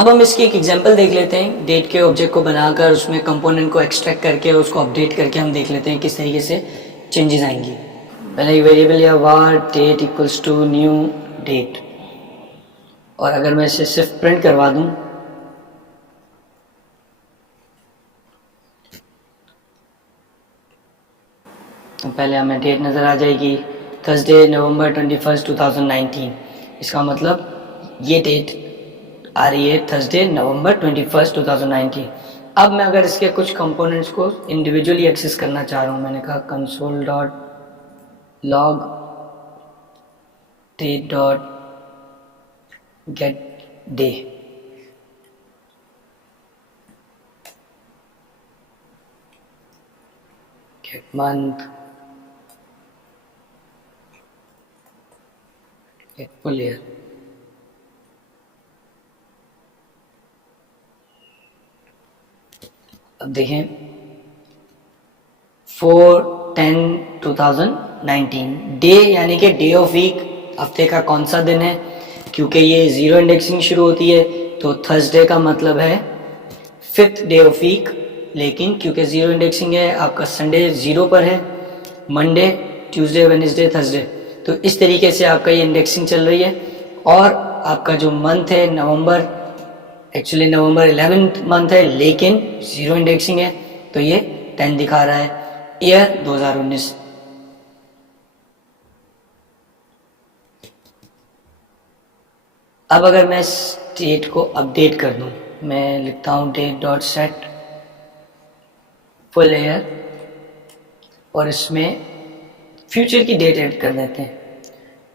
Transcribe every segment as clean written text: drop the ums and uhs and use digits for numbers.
अब हम इसकी एक एग्जांपल देख लेते हैं। डेट के ऑब्जेक्ट को बनाकर उसमें कंपोनेंट को एक्सट्रैक्ट करके उसको अपडेट करके हम देख लेते हैं किस तरीके से चेंजेस आएंगी। पहले एक वेरिएबल या var date equals to new date, और अगर मैं इसे सिर्फ प्रिंट करवा दूं तो पहले हमें डेट नज़र आ जाएगी थर्सडे नवंबर 21, 2019। इसका मतलब ये डेट आ रही है थर्सडे नवंबर 21, 2019। अब मैं अगर इसके कुछ कंपोनेंट्स को इंडिविजुअली एक्सेस करना चाह रहा हूँ, मैंने कहा console dot log date dot get day, get month, get full year. अब देखें 4/10/2019 डे यानी कि डे ऑफ वीक, हफ्ते का कौन सा दिन है। क्योंकि ये जीरो इंडेक्सिंग शुरू होती है तो थर्सडे का मतलब है 5th डे ऑफ वीक, लेकिन क्योंकि जीरो इंडेक्सिंग है आपका संडे जीरो पर है, मंडे, ट्यूसडे, वेडनेसडे, थर्सडे। तो इस तरीके से आपका ये इंडेक्सिंग चल रही है। और आपका जो मंथ है नवंबर, एक्चुअली नवंबर 11th मंथ है लेकिन जीरो इंडेक्सिंग है तो ये 10 दिखा रहा है। ईयर 2019। अब अगर मैं इस डेट को अपडेट कर दूं, मैं लिखता हूं date dot set full year और इसमें फ्यूचर की डेट ऐड कर देते हैं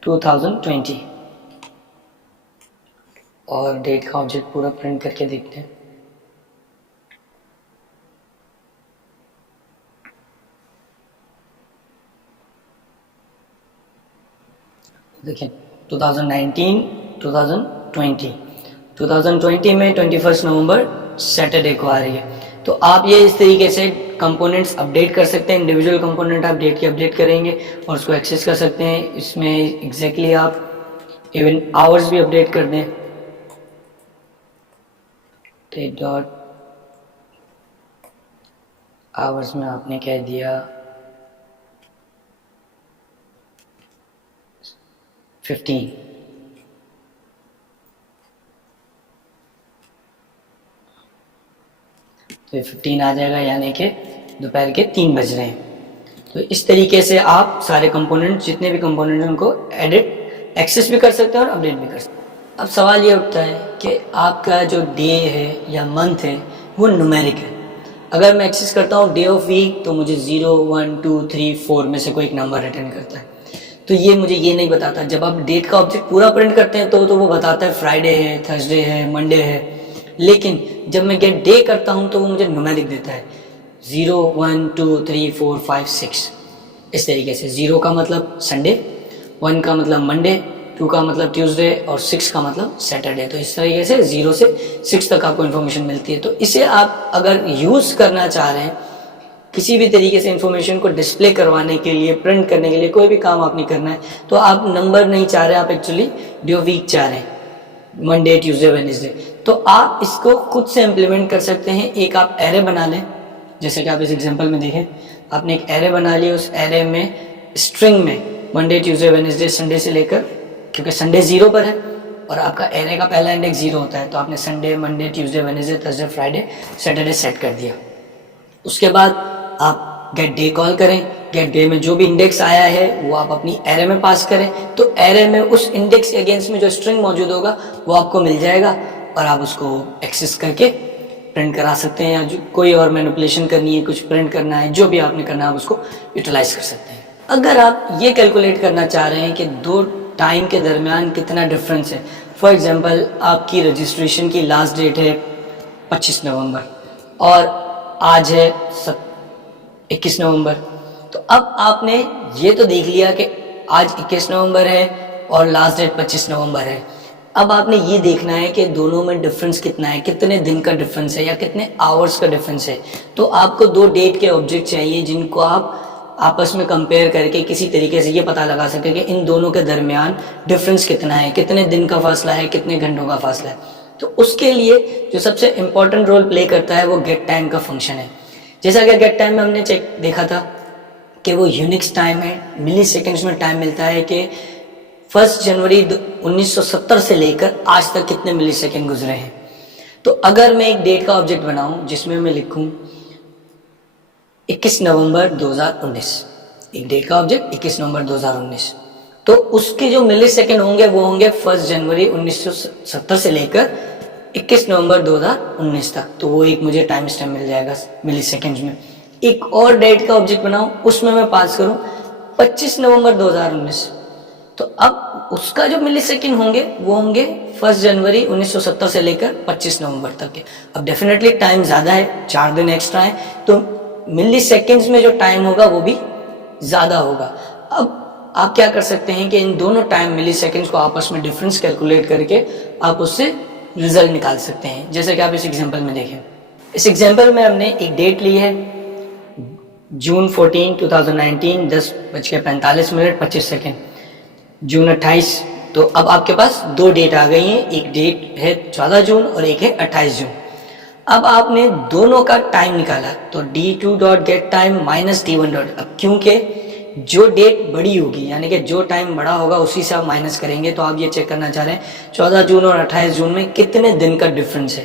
2020 और डेट का ऑब्जेक्ट पूरा प्रिंट करके देखते हैं। देखिए 2019 2020 में 21 नवंबर सैटरडे को आ रही है। तो आप ये इस तरीके से कंपोनेंट्स अपडेट कर सकते हैं। इंडिविजुअल कंपोनेंट आप डेट की अपडेट करेंगे और उसको एक्सेस कर सकते हैं। इसमें एग्जैक्टली आप इवन आवर्स भी अपडेट कर दें। डेट डॉट आवर्स में आपने कह दिया 15, तो 15 आ जाएगा यानी कि दोपहर के 3 बज रहे हैं। तो इस तरीके से आप सारे कंपोनेंट, जितने भी कंपोनेंट हैं उनको एडिट, एक्सेस भी कर सकते हैं और अपडेट भी कर सकते हैं। अब सवाल ये उठता है कि आपका जो डे है या मंथ है वो न्यूमेरिक है। अगर मैं एक्सेस करता हूँ डे ऑफ वीक तो मुझे 0, 1, 2, 3, 4 में से कोई एक नंबर रिटर्न करता है। तो ये मुझे ये नहीं बताता। जब आप डेट का ऑब्जेक्ट पूरा प्रिंट करते हैं तो वो बताता है फ्राइडे है, थर्सडे है, मंडे है। लेकिन जब मैं गेट डे करता हूँ तो वो मुझे न्यूमेरिक देता है 0, 1, 2, 3, 4, 5, 6 इस तरीके से। 0 का मतलब संडे, 1 का मतलब मंडे, 2 का मतलब ट्यूसडे और 6 का मतलब सैटरडे। तो इस तरीके से 0 से 6 तक आपको इन्फॉर्मेशन मिलती है। तो इसे आप अगर यूज़ करना चाह रहे हैं किसी भी तरीके से इन्फॉर्मेशन को डिस्प्ले करवाने के लिए, प्रिंट करने के लिए, कोई भी काम आपने करना है तो आप नंबर नहीं चाह रहे, आप एक्चुअली डे ऑफ वीक चाह रहे हैं, मंडे, ट्यूसडे, वेडनेसडे, तो आप इसको खुद से इम्प्लीमेंट कर सकते हैं। एक आप एरे बना लें, जैसे कि आप इस एग्जांपल में देखें, आपने एक एरे बना लिया। उस एरे में स्ट्रिंग में मंडे, ट्यूसडे, वेडनेसडे, संडे से लेकर, क्योंकि संडे 0 पर है और आपका एरे का पहला इंडेक्स 0 होता है, तो आपने Sunday, Monday, Tuesday, Wednesday, Thursday, Friday, Saturday set कर दिया। उसके बाद आप गेट डे कॉल करें। गेट डे में जो भी इंडेक्स आया है वो आप अपनी एरे में पास करें, तो एरे में उस इंडेक्स के अगेंस्ट में जो स्ट्रिंग मौजूद होगा वो आपको मिल जाएगा और आप उसको एक्सेस करके प्रिंट करा सकते हैं, या जो कोई और मैनिपुलेशन करनी है, कुछ प्रिंट करना है, जो भी आपने करना है आप उसको यूटिलाइज कर सकते हैं। अगर आप ये कैलकुलेट करना चाह रहे हैं कि दो टाइम के दरमियान कितना डिफरेंस है, फॉर एग्जांपल आपकी रजिस्ट्रेशन की लास्ट डेट है 25 नवंबर और आज है 21 नवंबर, तो अब आपने ये तो देख लिया कि आज 21 नवंबर है और लास्ट डेट 25 नवंबर है। अब आपने ये देखना है कि दोनों में डिफरेंस कितना है, कितने दिन का डिफरेंस है या कितने आवर्स का डिफरेंस है। तो आपको दो डेट के ऑब्जेक्ट चाहिए जिनको आप आपस में कंपेयर करके किसी तरीके से ये पता लगा सके कि इन दोनों के दरमियान डिफरेंस कितना है, कितने दिन का फासला है, कितने घंटों का फासला है। तो उसके लिए जो सबसे इम्पोर्टेंट रोल प्ले करता है वो गेट टाइम का फंक्शन है। जैसा कि गेट टाइम में हमने देखा था कि वो यूनिक्स टाइम है, मिली सेकेंड्स में टाइम मिलता है कि 1 जनवरी 1970 से लेकर आज तक कितने मिली सेकेंड गुजरे हैं। तो अगर मैं एक डेट का ऑब्जेक्ट बनाऊं जिसमें मैं लिखूं 21 नवंबर 2019, एक डेट का ऑब्जेक्ट 21 नवंबर 2019, तो उसके जो मिली सेकेंड होंगे वो होंगे 1 जनवरी 1970 से लेकर 21 नवंबर 2019 तक। तो वो एक मुझे टाइम स्टैम्प मिल जाएगा मिली सेकेंड्स में। एक और डेट का ऑब्जेक्ट बनाऊं, उसमें मैं पास करूं 25 नवंबर 2019, तो अब उसका जो मिली सेकेंड होंगे वो होंगे 1 जनवरी 1970 से लेकर 25 नवंबर तक के। अब डेफिनेटली टाइम ज़्यादा है, 4 दिन एक्स्ट्रा है, तो मिली सेकेंड्स में जो टाइम होगा वो भी ज़्यादा होगा। अब आप क्या कर सकते हैं कि इन दोनों टाइम मिली सेकेंड्स को आपस में डिफरेंस कैलकुलेट करके आप उससे रिजल्ट निकाल सकते हैं। जैसे कि आप इस एग्जांपल में देखें, इस एग्जांपल में हमने एक डेट ली है जून 14, 2019 10:45 25 सेकेंड, जून 28। तो अब आपके पास दो डेट आ गई हैं, एक डेट है 14 जून और एक है 28 जून। अब आपने दोनों का टाइम निकाला तो d2 dot get time minus d1 dot, अब क्योंकि जो डेट बड़ी होगी यानी कि जो टाइम बड़ा होगा उसी से आप माइनस करेंगे। तो आप ये चेक करना चाह रहे हैं 14 जून और 28 जून में कितने दिन का डिफरेंस है।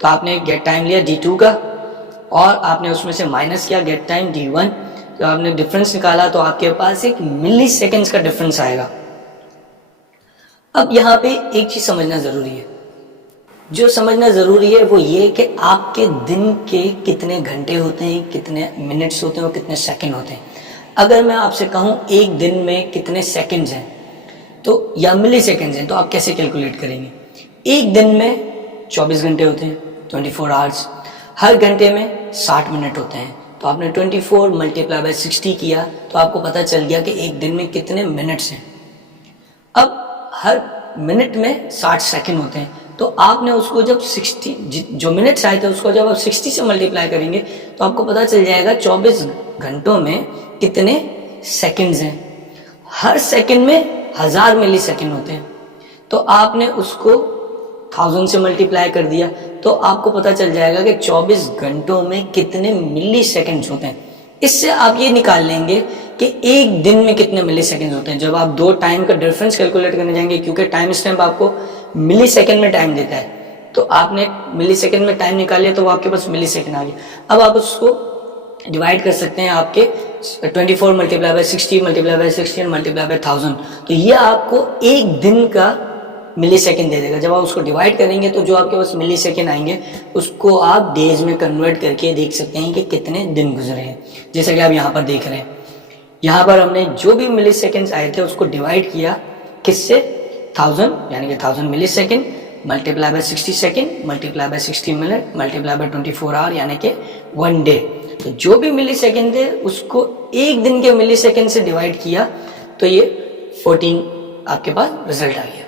तो आपने गेट टाइम लिया d2 का और आपने उसमें से माइनस किया गेट टाइम d1, तो आपने डिफरेंस निकाला तो आपके पास एक मिली सेकेंड्स का डिफरेंस आएगा। अब यहाँ पे एक चीज समझना जरूरी है, जो समझना जरूरी है वो ये कि आपके दिन के कितने घंटे होते हैं, कितने मिनट्स होते हैं और कितने सेकंड होते हैं। अगर मैं आपसे कहूँ एक दिन में कितने सेकंड्स हैं तो या मिली सेकंड्स हैं, तो आप कैसे कैलकुलेट करेंगे। एक दिन में 24 घंटे होते हैं, 24 आवर्स, हर घंटे में 60 मिनट होते हैं। तो आपने 24 मल्टीप्लाई बाय 60 किया तो आपको पता चल गया कि एक दिन में कितने मिनट्स हैं। अब हर मिनट में 60 सेकंड होते हैं, तो आपने उसको जब 60 जो मिनट्स आए थे उसको जब आप 60 से मल्टीप्लाई करेंगे तो आपको पता चल जाएगा 24 घंटों में कितने सेकंड्स हैं। हर सेकंड में 1000 मिली सेकंड होते हैं, तो आपने उसको 1000 से मल्टीप्लाई कर दिया तो आपको पता चल जाएगा कि 24 घंटों में कितने मिली सेकंड्स होते हैं। इससे आप ये निकाल लेंगे कि एक दिन में कितने मिली सेकंड होते हैं। जब आप दो टाइम का डिफरेंस कैलकुलेट करने जाएंगे, क्योंकि टाइम स्टैम्प आपको मिली सेकंड में टाइम देता है, तो आपने मिली सेकंड में टाइम निकाल लिया तो वो आपके पास मिली सेकंड आ गया। अब आप उसको डिवाइड कर सकते हैं आपके 24 multiply by 60 multiply by 60 multiply by 1000, तो ये आपको एक दिन का मिली सेकेंड दे देगा। जब आप उसको डिवाइड करेंगे तो जो आपके पास मिली सेकेंड आएंगे उसको आप डेज में कन्वर्ट करके देख सकते हैं कि कितने दिन गुजरे हैं। जैसा कि आप यहाँ पर देख रहे हैं, यहाँ पर हमने जो भी मिली सेकेंड्स आए थे उसको डिवाइड किया किससे, 1000 यानी कि 1000 millisecond multiply by 60 second multiply by 60 minute multiply by 24 hour यानी कि 1 डे। तो जो भी मिली सेकेंड थे उसको एक दिन के मिली सेकेंड से डिवाइड किया तो ये 14 आपके पास रिजल्ट आ गया।